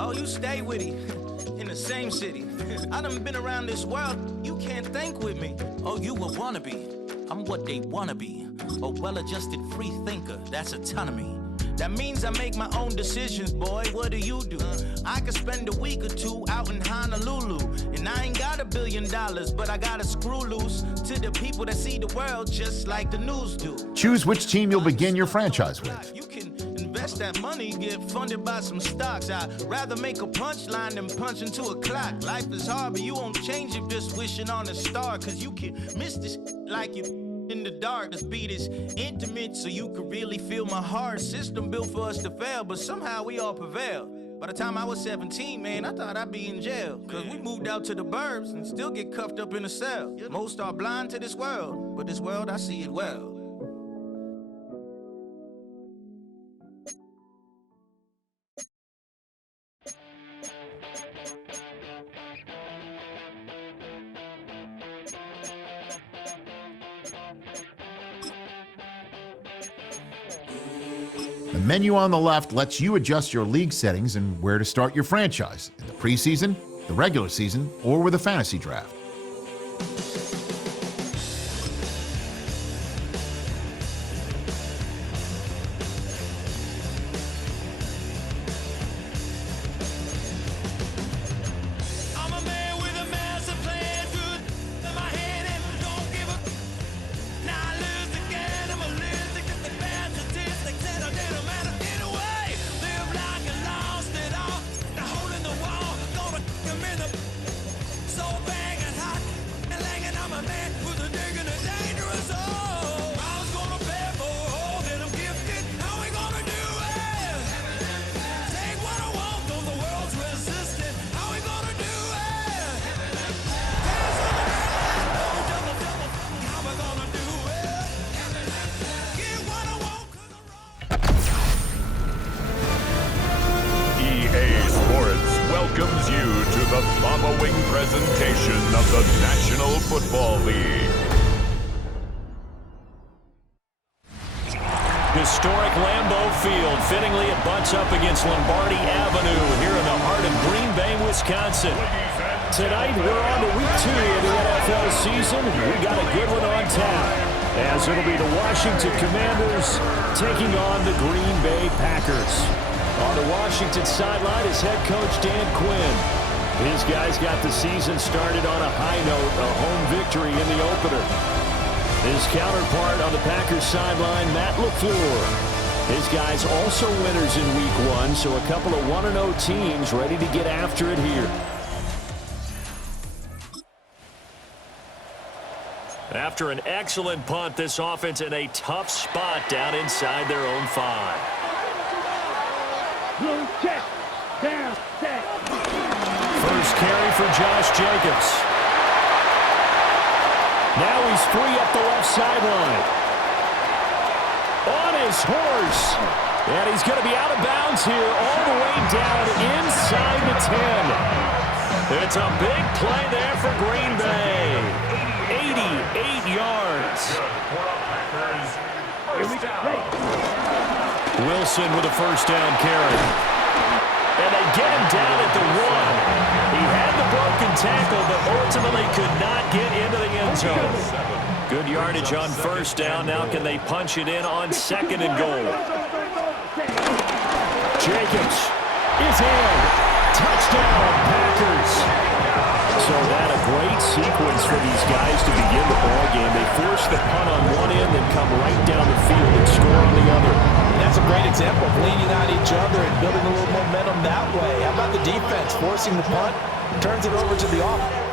Oh, you stay with him in the same city. I done been around this world. You can't think with me. Oh, you a wannabe. I'm what they wanna be. A well-adjusted free thinker. That's autonomy. That means I make my own decisions, boy. What do? I could spend a week or two out in Honolulu. And I ain't got $1 billion, but I got a screw loose to the people that see the world just like the news do. Choose which team you'll begin your franchise with. You can invest that money, get funded by some stocks. I'd rather make a punchline than punch into a clock. Life is hard, but you won't change it just wishing on a star. Cause you can miss this like you in the dark. This beat is intimate, so you can really feel my heart. System built for us to fail, but somehow we all prevail. By the time I was 17, man, I thought I'd be in jail. Cause we moved out to the burbs and still get cuffed up in a cell. Most are blind to this world, but this world, I see it well. The menu on the left lets you adjust your league settings and where to start your franchise, in the preseason, the regular season, or with a fantasy draft. welcomes you to the following presentation of the National Football League. Historic Lambeau Field. Fittingly, it butts up against Lombardi Avenue here in the heart of Green Bay, Wisconsin. Tonight, we're on to week 2 of the NFL season. We got a good one on tap, as it'll be the Washington Commanders taking on the Green Bay Packers. On the Washington sideline is head coach Dan Quinn. His guys got the season started on a high note, a home victory in the opener. His counterpart on the Packers sideline, Matt LaFleur. His guys also winners in week 1, so a couple of 1-0 teams ready to get after it here. After an excellent punt, this offense in a tough spot down inside their own 5. Check. Down. Set. First carry for Josh Jacobs. Now he's free up the left sideline. On his horse. And he's going to be out of bounds here all the way down inside the 10. It's a big play there for Green Bay. 88 yards. Wilson with a first down carry. And they get him down at the 1. He had the broken tackle, but ultimately could not get into the end zone. Good yardage on first down. Now can they punch it in on 2nd and goal? Jacobs is in. Touchdown, Packers. So that a great sequence for these guys to begin the ball game. They force the punt on one end and come right down the field and score on the other. That's a great example of leaning on each other and building a little momentum that way. How about the defense forcing the punt, turns it over to the offense.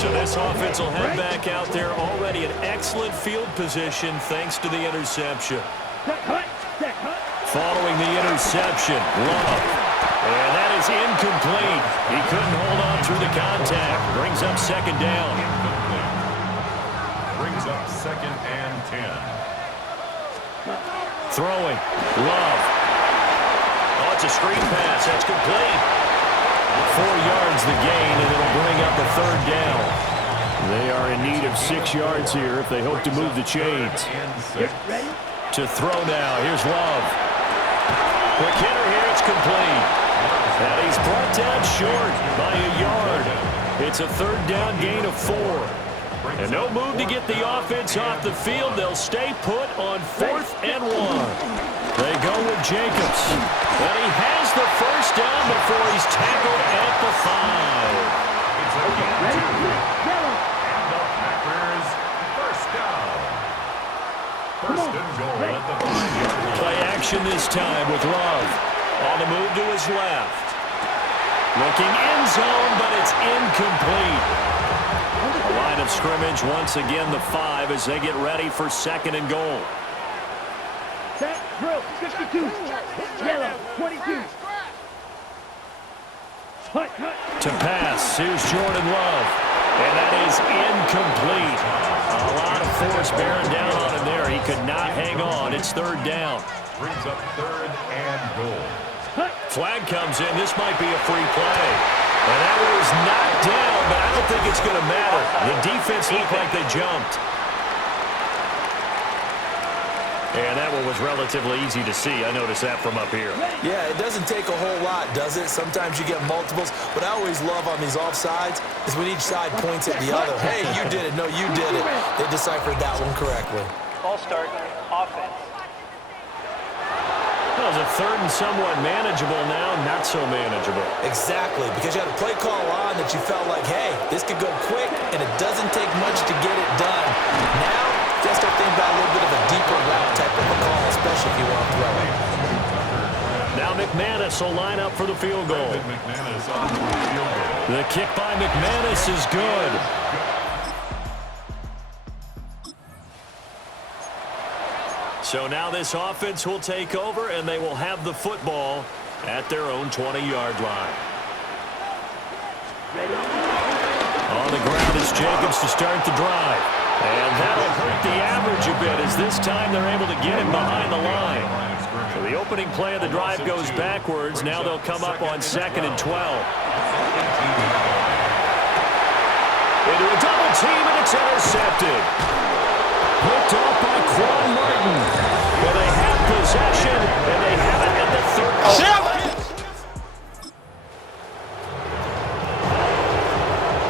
So this offense will head back out there already in excellent field position thanks to the interception. Following the interception, Love. And that is incomplete. He couldn't hold on through the contact. Brings up 2nd down. Brings up 2nd and 10. Throwing. Love. Oh, it's a screen pass. That's complete. 4 yards the gain, and it'll bring up the 3rd down. They are in need of 6 yards here if they hope to move the chains. To throw now. Here's Love. Quick hitter here. It's complete. And he's brought down short by a yard. It's a third down gain of 4. And no move to get the offense off the field. They'll stay put on 4th and 1. They go with Jacobs. And he has the first down before he's tackled at the 5. It's a gain of 2. And the Packers first down. First and goal at the 5-yard line. Play action this time with Love. On the move to his left. Looking end zone, but it's incomplete. Line of scrimmage once again the 5 as they get ready for 2nd and goal. Set, drill, 52. Yellow, 22. To pass, here's Jordan Love. And that is incomplete. A lot of force bearing down on him there. He could not hang on. It's 3rd down. Brings up 3rd and goal. Flag comes in. This might be a free play. And that was knocked down, but I don't think it's going to matter. The defense looked like they jumped. And that one was relatively easy to see. I noticed that from up here. Yeah, it doesn't take a whole lot, does it? Sometimes you get multiples. What I always love on these offsides is when each side points at the other. Hey, you did it. No, you did it. They deciphered that one correctly. Ball start, offense. That was a 3rd and somewhat manageable now, not so manageable. Exactly, because you had a play call on that you felt like, hey, this could go quick, and it doesn't take much to get it done. Now, just start thinking about a little bit of a deeper route type of a call, especially if you want to throw it. Now McManus will line up for the field goal. The kick by McManus is good. So now this offense will take over, and they will have the football at their own 20-yard line. On the ground is Jacobs to start the drive. And that'll hurt the average a bit as this time they're able to get him behind the line. So the opening play of the drive goes backwards. Now they'll come up on 2nd and 12. Into a double team, and it's intercepted. Picked off by Quan Martin. Well, they have possession, and they have it at the 30.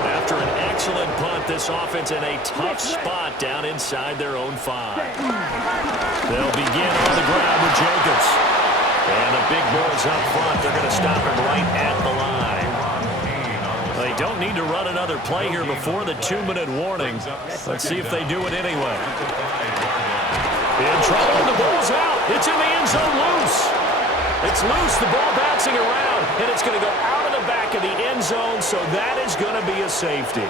After an excellent punt, this offense in a tough spot down inside their own 5. They'll begin on the ground with Jacobs. And the big boys up front, they're going to stop him right at the line. They don't need to run another play here before the 2-minute warning. Let's see if they do it anyway. In trouble, the ball's out. It's in the end zone loose. It's loose, the ball bouncing around, and it's going to go out of the back of the end zone, so that is going to be a safety.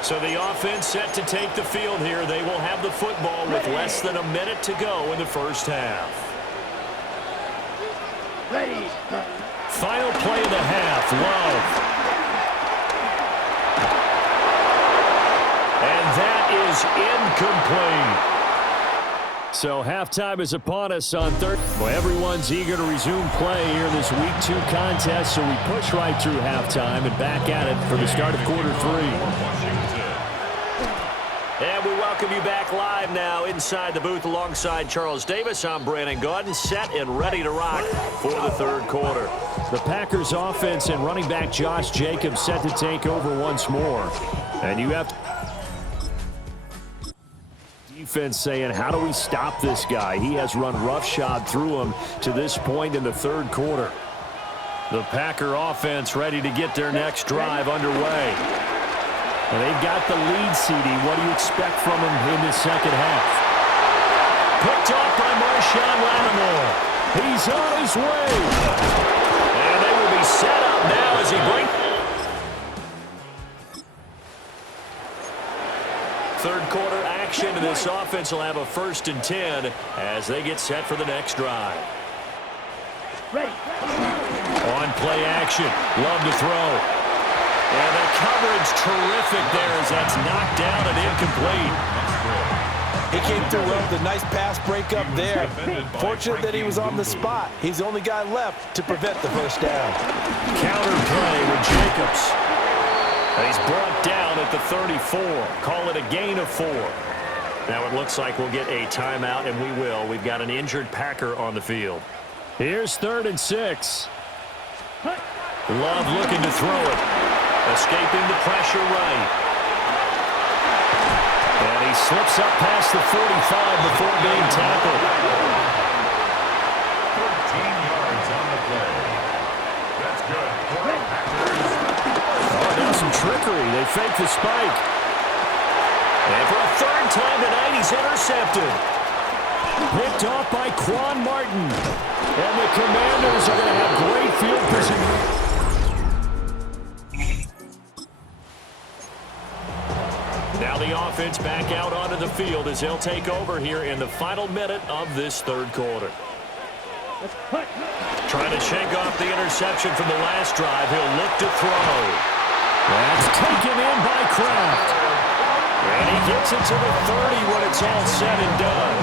So the offense set to take the field here. They will have the football with less than a minute to go in the first half. Ready. Final play of the half, Love. And that is incomplete. So halftime is upon us on third. Well, everyone's eager to resume play here in this Week 2 contest, so we push right through halftime and back at it for the start of quarter 3. And we welcome you back live now inside the booth alongside Charles Davis. I'm Brandon Gaudin, set and ready to rock for the third quarter. The Packers offense and running back Josh Jacobs set to take over once more. And you have defense saying, how do we stop this guy? He has run roughshod through him to this point in the third quarter. The Packer offense ready to get their next drive underway. And they've got the lead, CD. What do you expect from them in this second half? Picked off by Marshawn Lattimore. He's on his way. And they will be set up now as he brings. Third quarter action, and this offense will have a 1st and 10 as they get set for the next drive. Ready. On play action, Love to throw. And the coverage terrific there as that's knocked down and incomplete. He came through well with a nice pass breakup there. Fortunate that he was on the spot. He's the only guy left to prevent the first down. Counter play with Jacobs. And he's brought down at the 34. Call it a gain of 4. Now it looks like we'll get a timeout, and we will. We've got an injured Packer on the field. Here's 3rd and 6. Love looking to throw it. Escaping the pressure right. And he slips up past the 45 before being tackled. 13 yards on the play. That's good. Oh, now some trickery. They fake the spike. And for a 3rd time tonight, he's intercepted. Picked off by Quan Martin. And the Commanders are going to have great field position. Now the offense back out onto the field as they'll take over here in the final minute of this 3rd quarter. Trying to shake off the interception from the last drive. He'll look to throw. That's taken in by Kraft. And he gets it to the 30 when it's all said and done.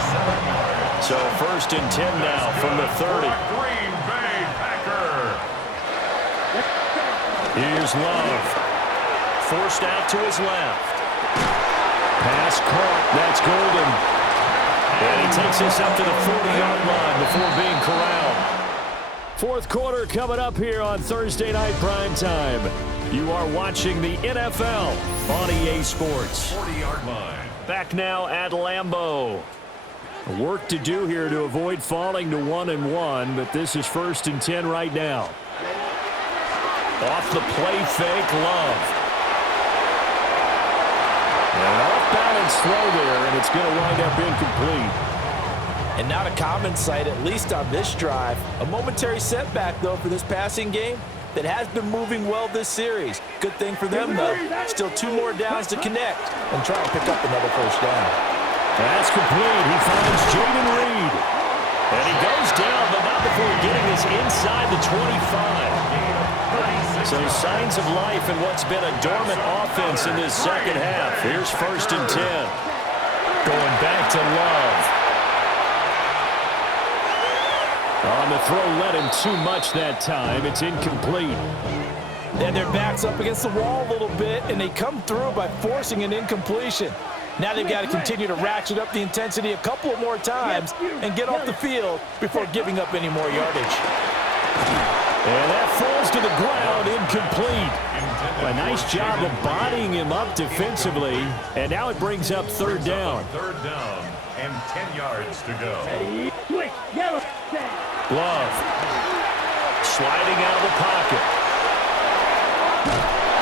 So 1st and 10 now from the 30. Green Bay Packer. Here's Love. Forced out to his left. Pass caught. That's Golden. And he takes us up to the 40-yard line before being corralled. 4th quarter coming up here on Thursday Night Primetime. You are watching the NFL on EA Sports. 40-yard line. Back now at Lambeau. Work to do here to avoid falling to 1-1, but this is 1st and 10 right now. Off the play fake, Love. An off-balance throw there, and it's going to wind up incomplete. And not a common sight, at least on this drive. A momentary setback, though, for this passing game that has been moving well this series. Good thing for them, though. Still 2 more downs to connect and try and pick up another 1st down. That's complete. He finds Jaden Reed. And he goes down, but not before getting us inside the 25. So signs of life in what's been a dormant offense in this 2nd half. Here's 1st and 10. Going back to Love. On the throw, led him too much that time. It's incomplete. And their back's up against the wall a little bit, and they come through by forcing an incompletion. Now they've got to continue to ratchet up the intensity a couple more times and get off the field before giving up any more yardage. And that falls to the ground, incomplete. A nice job of bodying him up defensively, and now it brings up 3rd down. 3rd down and 10 yards to go. Love. Sliding out of the pocket.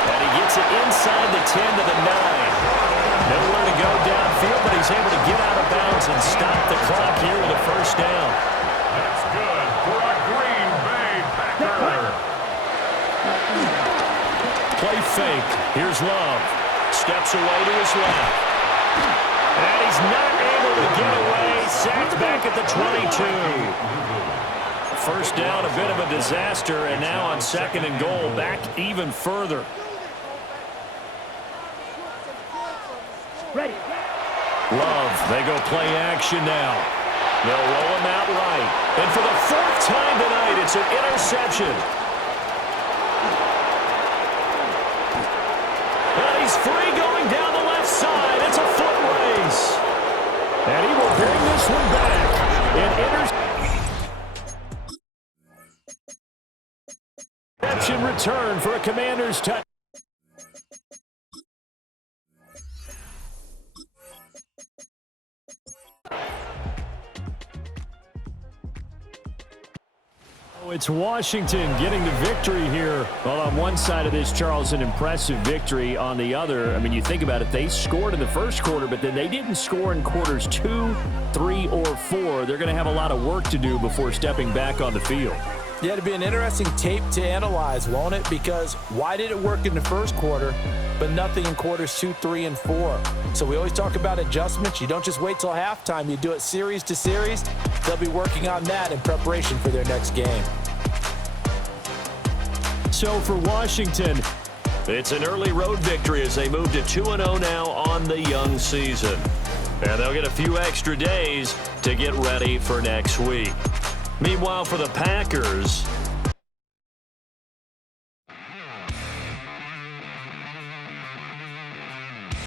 And he gets it inside the 10 to the 9. Nowhere to go downfield, but he's able to get out of bounds and stop the clock here with a 1st down. That's good for a Green Bay Packer. Play fake. Here's Love. Steps away to his left. And he's not able to get away. Sacked back at the 22. 1st down, a bit of a disaster, and now on 2nd and goal, back even further. Ready. Love, they go play action now. They'll roll him out right. And for the 4th time tonight, it's an interception. And he's free going down the left side. It's a foot race. And he will bring this one back. Interception return for a Commanders touchdown. It's Washington getting the victory here. Well, on one side of this, Charles, an impressive victory. On the other, I mean, you think about it, they scored in the 1st quarter, but then they didn't score in quarters 2, 3, or 4. They're going to have a lot of work to do before stepping back on the field. Yeah, it'll be an interesting tape to analyze, won't it? Because why did it work in the 1st quarter, but nothing in quarters 2, 3, and 4? So we always talk about adjustments. You don't just wait till halftime. You do it series to series. They'll be working on that in preparation for their next game. So for Washington, it's an early road victory as they move to 2-0 now on the young season. And they'll get a few extra days to get ready for next week. Meanwhile, for the Packers,